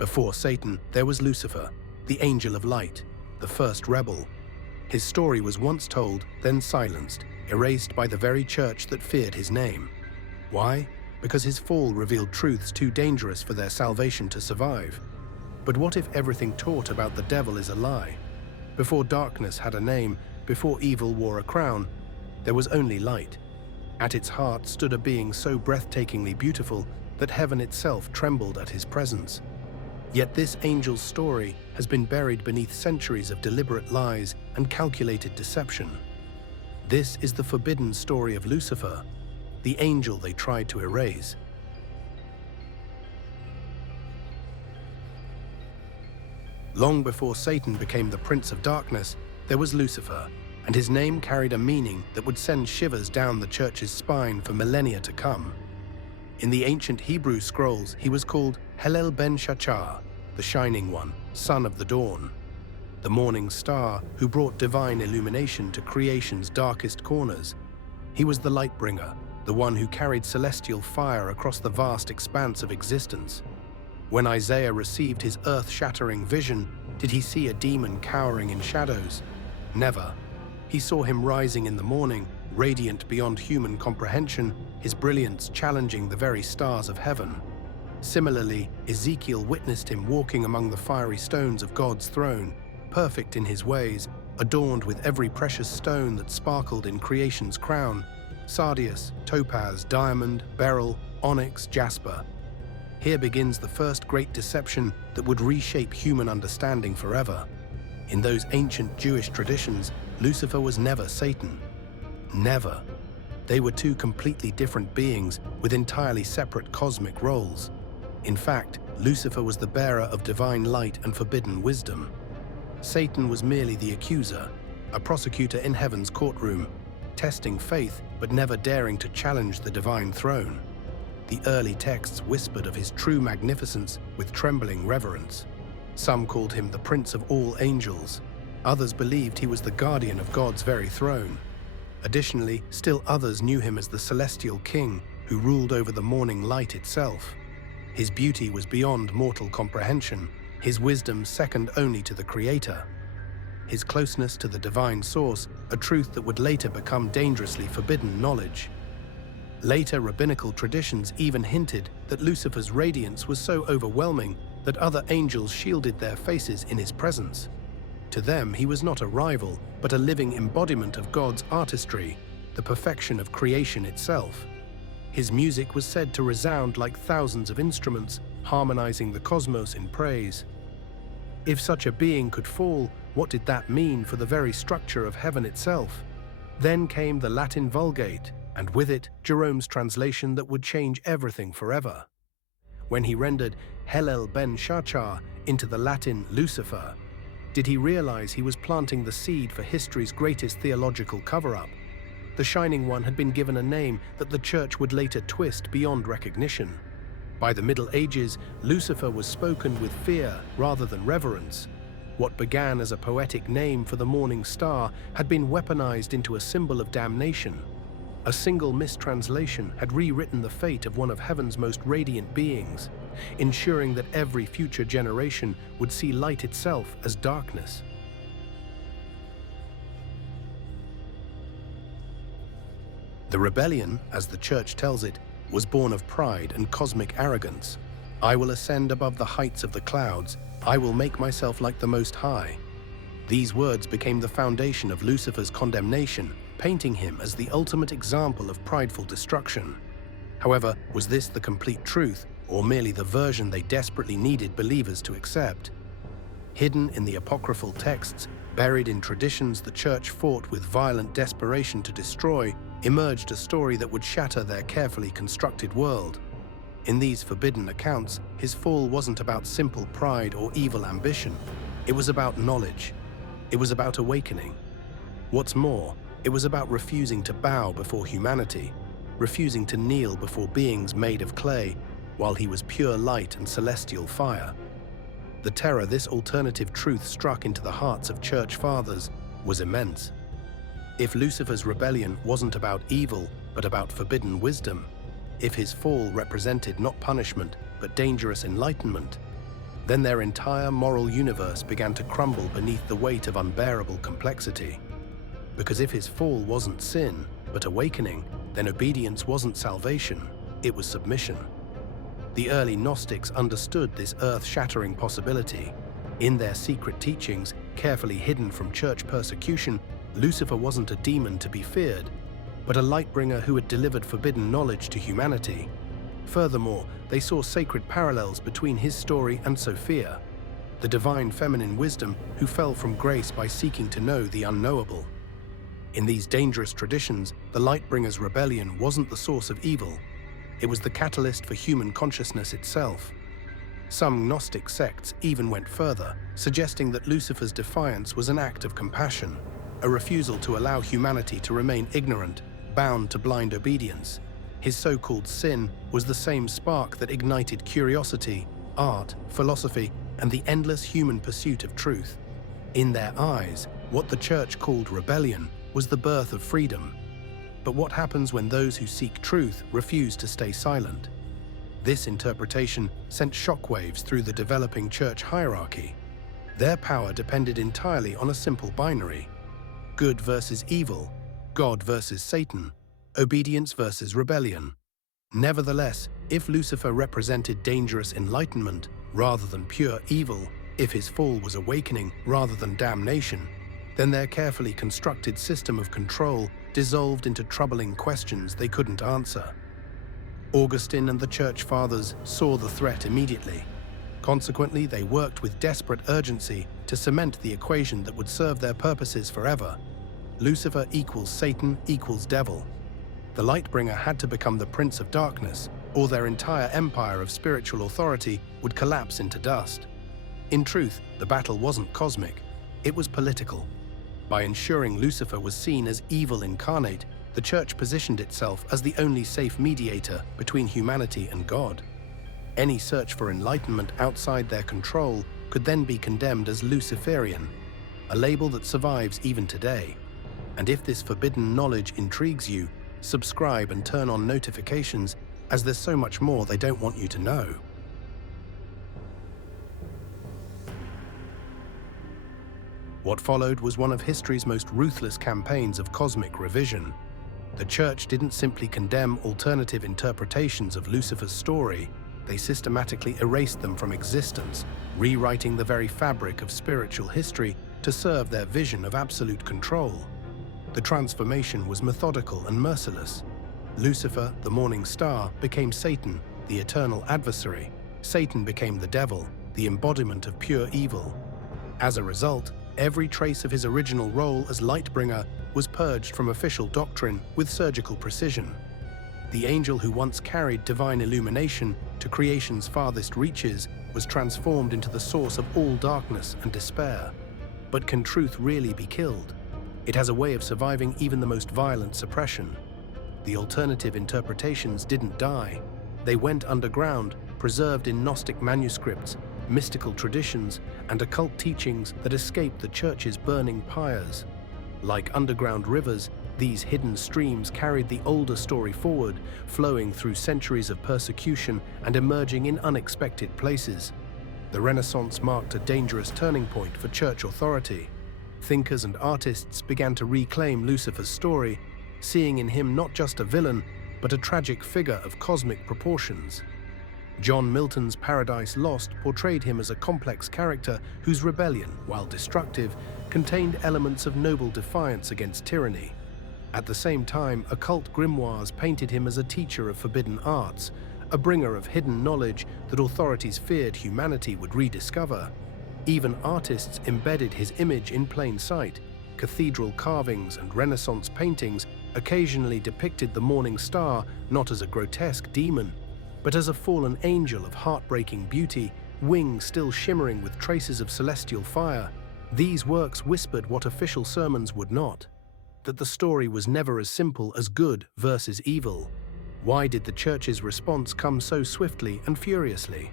Before Satan, there was Lucifer, the angel of light, the first rebel. His story was once told, then silenced, erased by the very church that feared his name. Why? Because his fall revealed truths too dangerous for their salvation to survive. But what if everything taught about the devil is a lie? Before darkness had a name, before evil wore a crown, there was only light. At its heart stood a being so breathtakingly beautiful that heaven itself trembled at his presence. Yet this angel's story has been buried beneath centuries of deliberate lies and calculated deception. This is the forbidden story of Lucifer, the angel they tried to erase. Long before Satan became the prince of darkness, there was Lucifer, and his name carried a meaning that would send shivers down the church's spine for millennia to come. In the ancient Hebrew scrolls, he was called Helel ben Shachar, the Shining One, son of the dawn, the morning star who brought divine illumination to creation's darkest corners. He was the light bringer, the one who carried celestial fire across the vast expanse of existence. When Isaiah received his earth-shattering vision, did he see a demon cowering in shadows? Never. He saw him rising in the morning, radiant beyond human comprehension, his brilliance challenging the very stars of heaven. Similarly, Ezekiel witnessed him walking among the fiery stones of God's throne, perfect in his ways, adorned with every precious stone that sparkled in creation's crown: sardius, topaz, diamond, beryl, onyx, jasper. Here begins the first great deception that would reshape human understanding forever. In those ancient Jewish traditions, Lucifer was never Satan. Never. They were two completely different beings with entirely separate cosmic roles. In fact, Lucifer was the bearer of divine light and forbidden wisdom. Satan was merely the accuser, a prosecutor in heaven's courtroom, testing faith but never daring to challenge the divine throne. The early texts whispered of his true magnificence with trembling reverence. Some called him the Prince of all angels. Others believed he was the guardian of God's very throne. Additionally, still others knew him as the celestial king who ruled over the morning light itself. His beauty was beyond mortal comprehension, his wisdom second only to the Creator. His closeness to the divine source, a truth that would later become dangerously forbidden knowledge. Later rabbinical traditions even hinted that Lucifer's radiance was so overwhelming that other angels shielded their faces in his presence. To them, he was not a rival, but a living embodiment of God's artistry, the perfection of creation itself. His music was said to resound like thousands of instruments, harmonizing the cosmos in praise. If such a being could fall, what did that mean for the very structure of heaven itself? Then came the Latin Vulgate, and with it, Jerome's translation that would change everything forever. When he rendered Helel ben Shachar into the Latin Lucifer, did he realize he was planting the seed for history's greatest theological cover-up? The Shining One had been given a name that the Church would later twist beyond recognition. By the Middle Ages, Lucifer was spoken with fear rather than reverence. What began as a poetic name for the morning star had been weaponized into a symbol of damnation. A single mistranslation had rewritten the fate of one of heaven's most radiant beings, ensuring that every future generation would see light itself as darkness. The rebellion, as the Church tells it, was born of pride and cosmic arrogance. I will ascend above the heights of the clouds. I will make myself like the Most High. These words became the foundation of Lucifer's condemnation, painting him as the ultimate example of prideful destruction. However, was this the complete truth, or merely the version they desperately needed believers to accept? Hidden in the apocryphal texts, buried in traditions the Church fought with violent desperation to destroy, emerged a story that would shatter their carefully constructed world. In these forbidden accounts, his fall wasn't about simple pride or evil ambition. It was about knowledge. It was about awakening. What's more, it was about refusing to bow before humanity, refusing to kneel before beings made of clay, while he was pure light and celestial fire. The terror this alternative truth struck into the hearts of Church fathers was immense. If Lucifer's rebellion wasn't about evil, but about forbidden wisdom, if his fall represented not punishment, but dangerous enlightenment, Then their entire moral universe began to crumble beneath the weight of unbearable complexity. Because if his fall wasn't sin, but awakening, then obedience wasn't salvation, it was submission. The early Gnostics understood this earth-shattering possibility. In their secret teachings, carefully hidden from church persecution, Lucifer wasn't a demon to be feared, but a lightbringer who had delivered forbidden knowledge to humanity. Furthermore, they saw sacred parallels between his story and Sophia, the divine feminine wisdom who fell from grace by seeking to know the unknowable. In these dangerous traditions, the Lightbringer's rebellion wasn't the source of evil. It was the catalyst for human consciousness itself. Some Gnostic sects even went further, suggesting that Lucifer's defiance was an act of compassion, a refusal to allow humanity to remain ignorant, bound to blind obedience. His so-called sin was the same spark that ignited curiosity, art, philosophy, and the endless human pursuit of truth. In their eyes, what the church called rebellion was the birth of freedom. But what happens when those who seek truth refuse to stay silent? This interpretation sent shockwaves through the developing church hierarchy. Their power depended entirely on a simple binary: good versus evil, God versus Satan, obedience versus rebellion. Nevertheless, if Lucifer represented dangerous enlightenment rather than pure evil, if his fall was awakening rather than damnation, then their carefully constructed system of control dissolved into troubling questions they couldn't answer. Augustine and the Church Fathers saw the threat immediately. Consequently, they worked with desperate urgency to cement the equation that would serve their purposes forever. Lucifer equals Satan equals devil. The Lightbringer had to become the Prince of Darkness, or their entire empire of spiritual authority would collapse into dust. In truth, the battle wasn't cosmic, it was political. By ensuring Lucifer was seen as evil incarnate, the Church positioned itself as the only safe mediator between humanity and God. Any search for enlightenment outside their control could then be condemned as Luciferian, a label that survives even today. And if this forbidden knowledge intrigues you, subscribe and turn on notifications, as there's so much more they don't want you to know. What followed was one of history's most ruthless campaigns of cosmic revision. The Church didn't simply condemn alternative interpretations of Lucifer's story, they systematically erased them from existence, rewriting the very fabric of spiritual history to serve their vision of absolute control. The transformation was methodical and merciless. Lucifer, the morning star, became Satan, the eternal adversary. Satan became the devil, the embodiment of pure evil. As a result, every trace of his original role as Lightbringer was purged from official doctrine with surgical precision. The angel who once carried divine illumination to creation's farthest reaches was transformed into the source of all darkness and despair. But can truth really be killed? It has a way of surviving even the most violent suppression. The alternative interpretations didn't die. They went underground, preserved in Gnostic manuscripts, mystical traditions, and occult teachings that escaped the Church's burning pyres. Like underground rivers, these hidden streams carried the older story forward, flowing through centuries of persecution and emerging in unexpected places. The Renaissance marked a dangerous turning point for Church authority. Thinkers and artists began to reclaim Lucifer's story, seeing in him not just a villain, but a tragic figure of cosmic proportions. John Milton's Paradise Lost portrayed him as a complex character whose rebellion, while destructive, contained elements of noble defiance against tyranny. At the same time, occult grimoires painted him as a teacher of forbidden arts, a bringer of hidden knowledge that authorities feared humanity would rediscover. Even artists embedded his image in plain sight. Cathedral carvings and Renaissance paintings occasionally depicted the morning star not as a grotesque demon, but as a fallen angel of heartbreaking beauty, wings still shimmering with traces of celestial fire. These works whispered what official sermons would not: that the story was never as simple as good versus evil. Why did the Church's response come so swiftly and furiously?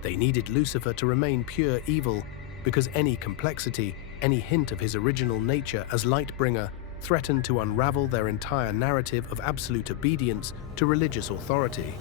They needed Lucifer to remain pure evil, because any complexity, any hint of his original nature as Lightbringer, threatened to unravel their entire narrative of absolute obedience to religious authority.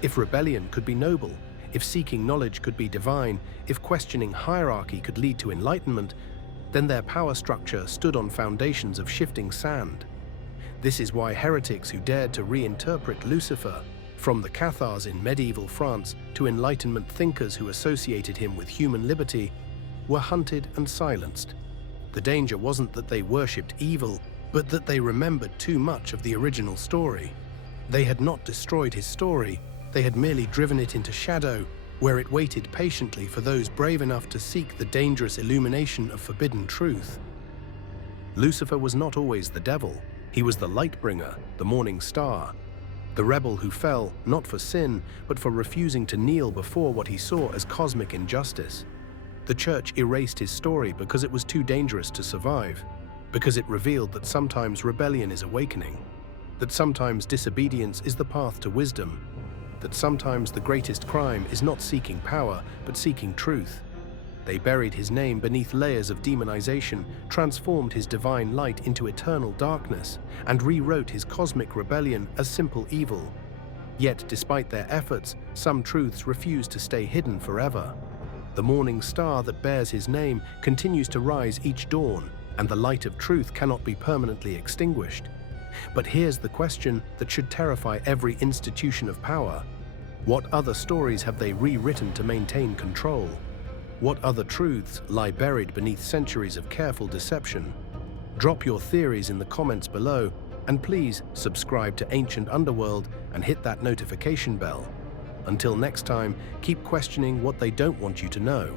If rebellion could be noble, If seeking knowledge could be divine, if questioning hierarchy could lead to enlightenment, then their power structure stood on foundations of shifting sand. This is why heretics who dared to reinterpret Lucifer, from the Cathars in medieval France to Enlightenment thinkers who associated him with human liberty, were hunted and silenced. The danger wasn't that they worshipped evil, but that they remembered too much of the original story. They had not destroyed his story, they had merely driven it into shadow, where it waited patiently for those brave enough to seek the dangerous illumination of forbidden truth. Lucifer was not always the devil. He was the light bringer, the morning star, the rebel who fell not for sin, but for refusing to kneel before what he saw as cosmic injustice. The church erased his story because it was too dangerous to survive, because it revealed that sometimes rebellion is awakening, that sometimes disobedience is the path to wisdom, that sometimes the greatest crime is not seeking power, but seeking truth. They buried his name beneath layers of demonization, transformed his divine light into eternal darkness, and rewrote his cosmic rebellion as simple evil. Yet, despite their efforts, some truths refuse to stay hidden forever. The morning star that bears his name continues to rise each dawn, and the light of truth cannot be permanently extinguished. But here's the question that should terrify every institution of power. What other stories have they rewritten to maintain control? What other truths lie buried beneath centuries of careful deception? Drop your theories in the comments below, and please subscribe to Ancient Underworld and hit that notification bell. Until next time, keep questioning what they don't want you to know.